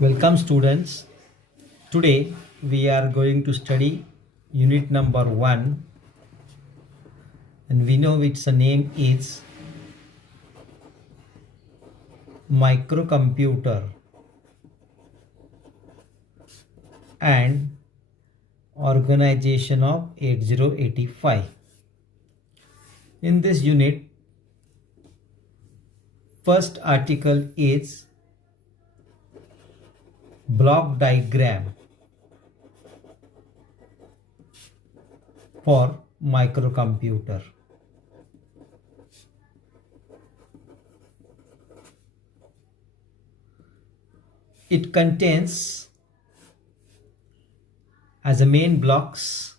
Welcome students. Today we are going to study unit number 1 and we know its name is microcomputer and organization of 8085. In this unit, first article is block diagram for microcomputer. It contains as a main blocks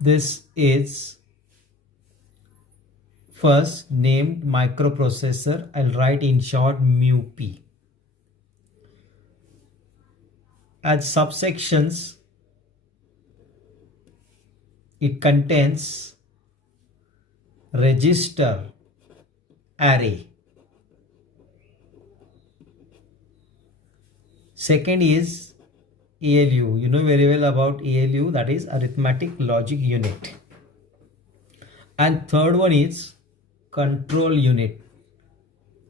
this is first named microprocessor. I'll write in short MUP. As subsections, it contains register array. Second is ALU. You know very well about ALU, that is arithmetic logic unit. And third one is control unit.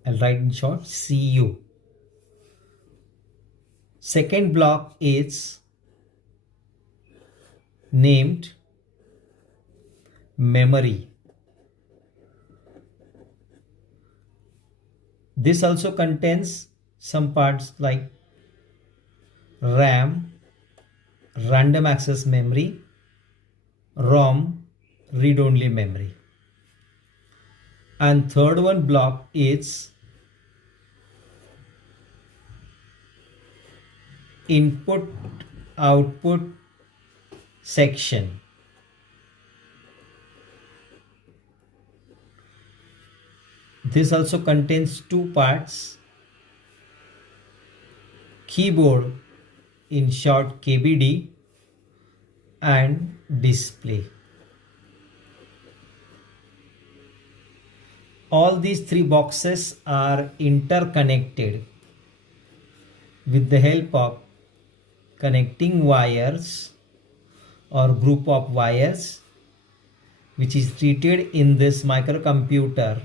I'll write in short CU. Second block is named memory. This also contains some parts like RAM, random access memory, ROM, read-only memory. And third one block is input output section. This also contains two parts, keyboard in short KBD and display. All these three boxes are interconnected with the help of connecting wires or group of wires, which is treated in this microcomputer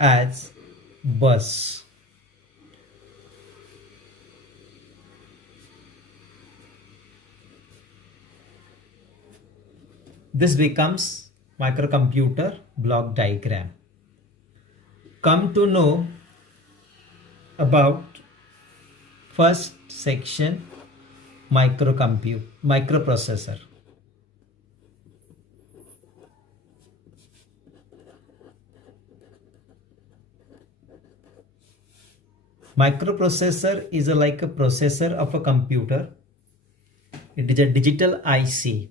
as bus. This becomes microcomputer block diagram. Come to know about first section, microprocessor. Microprocessor is like a processor of a computer. It is a digital IC.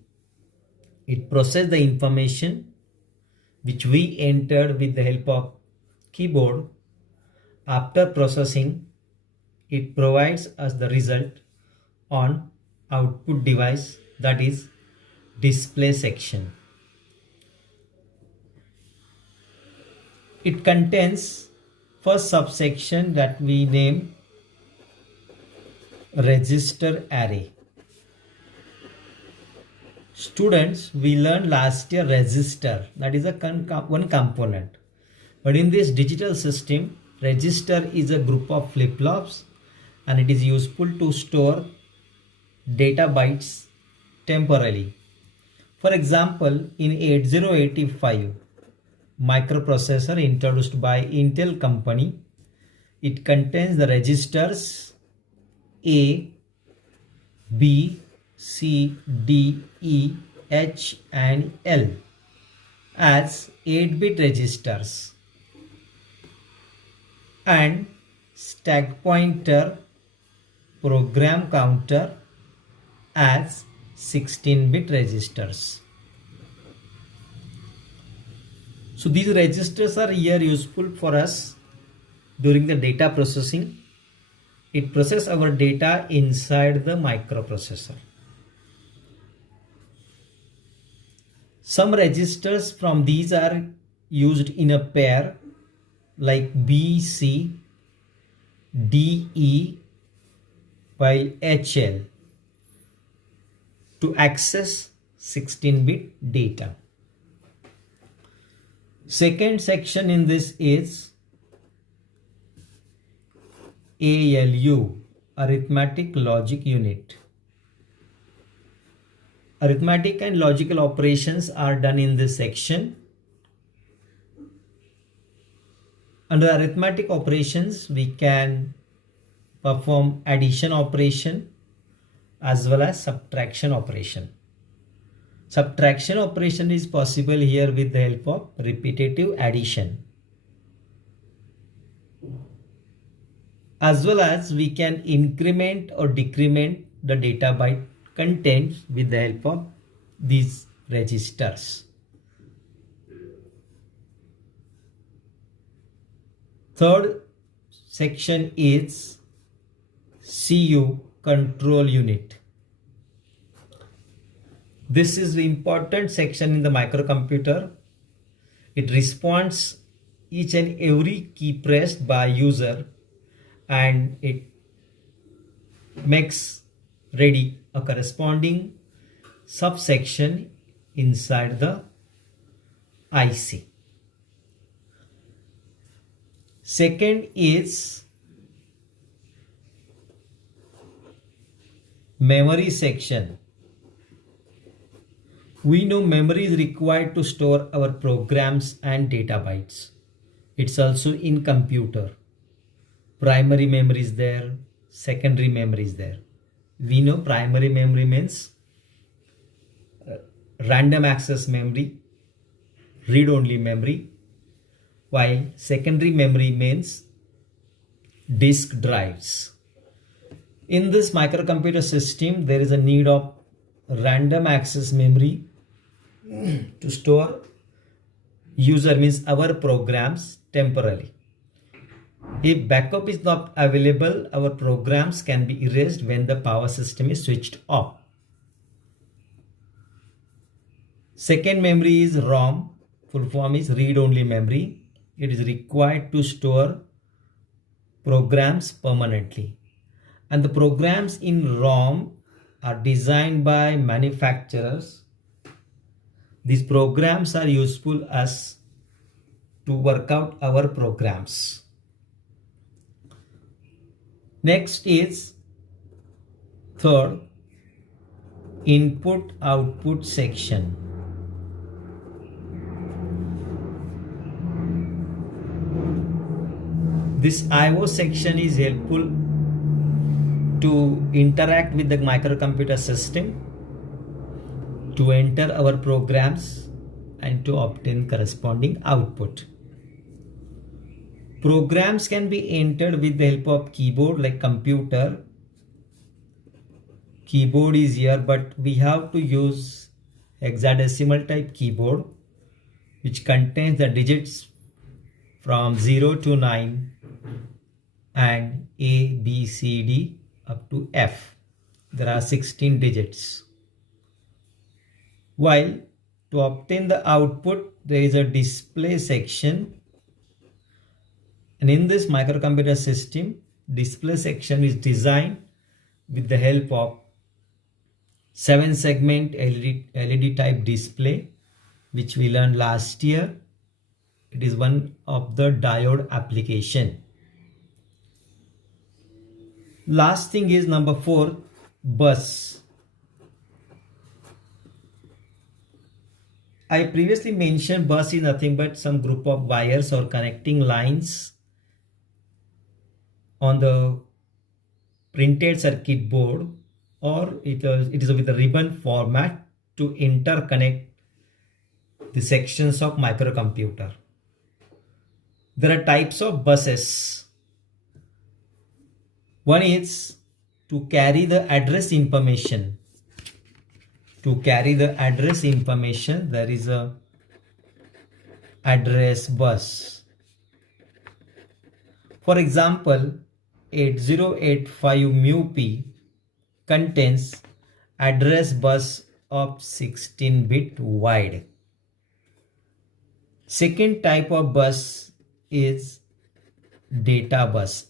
It processes the information which we entered with the help of keyboard. After processing, it provides us the result on output device, that is display section. It contains first subsection that we name register array. Students, we learned last year register, that is a one component. But in this digital system, register is a group of flip-flops and it is useful to store data bytes temporarily. For example, in 8085 microprocessor introduced by Intel company, it contains the registers A, B, C, D, E, H and L as 8-bit registers and stack pointer program counter as 16-bit registers. So these registers are here useful for us during the data processing. It processes our data inside the microprocessor. Some registers from these are used in a pair like B, C, D, E, while HL to access 16-bit data. Second section in this is ALU, Arithmetic Logic Unit. Arithmetic and logical operations are done in this section. Under arithmetic operations, we can perform addition operation as well as subtraction operation. Subtraction operation is possible here with the help of repetitive addition. As well as we can increment or decrement the data byte contents with the help of these registers. Third section is CU, control unit. This is the important section in the microcomputer. It responds each and every key pressed by user and it makes ready a corresponding subsection inside the IC. Second is memory section. We know memory is required to store our programs and data bytes. It's also in computer. Primary memory is there, secondary memory is there. We know primary memory means random access memory, read-only memory, while secondary memory means disk drives. In this microcomputer system, there is a need of random access memory to store user means our programs temporarily. If backup is not available, our programs can be erased when the power system is switched off. Second memory is ROM, full form is read-only memory. It is required to store programs permanently. And the programs in ROM are designed by manufacturers. These programs are useful as to work out our programs. Next is third, input output section. This IO section is helpful to interact with the microcomputer system, to enter our programs and to obtain corresponding output. Programs can be entered with the help of keyboard like computer. Keyboard is here, but we have to use hexadecimal type keyboard which contains the digits from 0 to 9 and A, B, C, D up to F. There are 16 digits. While to obtain the output, there is a display section. And in this microcomputer system, display section is designed with the help of 7-segment LED type display, which we learned last year. It is one of the diode application. Last thing is number 4, bus. I previously mentioned bus is nothing but some group of wires or connecting lines on the printed circuit board, or it is with a ribbon format to interconnect the sections of microcomputer. There are types of buses. One is to carry the address information. To carry the address information, there is a address bus. For example, 8085 μP contains address bus of 16-bit wide. Second type of bus is data bus.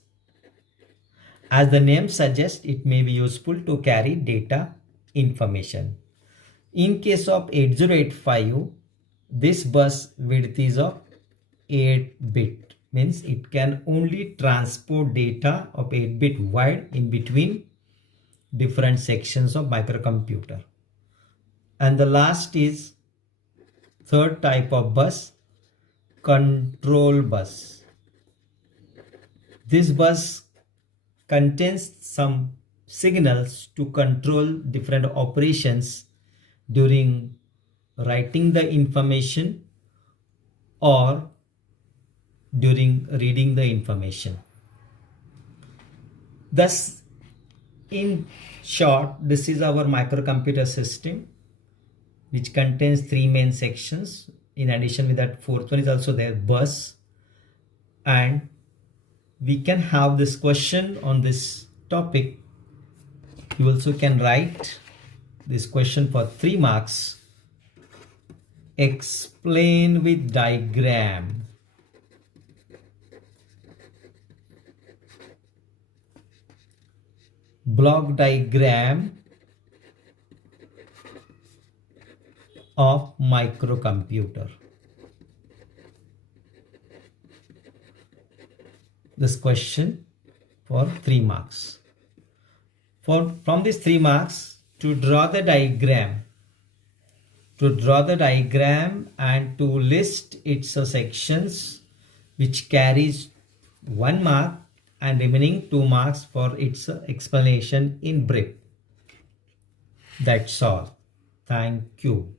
As the name suggests, it may be useful to carry data information. In case of 8085, this bus width is of 8-bit, means it can only transport data of 8-bit wide in between different sections of microcomputer. And the last is third type of bus, control bus. This bus contains some signals to control different operations during writing the information or during reading the information. Thus, in short, this is our microcomputer system, which contains three main sections. In addition with that, fourth one is also there, bus. And we can have this question on this topic. You also can write this question for 3 marks. Explain with diagram block diagram of microcomputer. This question for 3 marks. From these 3 marks, to draw the diagram and to list its sections, which carries 1 mark, and remaining 2 marks for its explanation in brief. That's all. Thank you.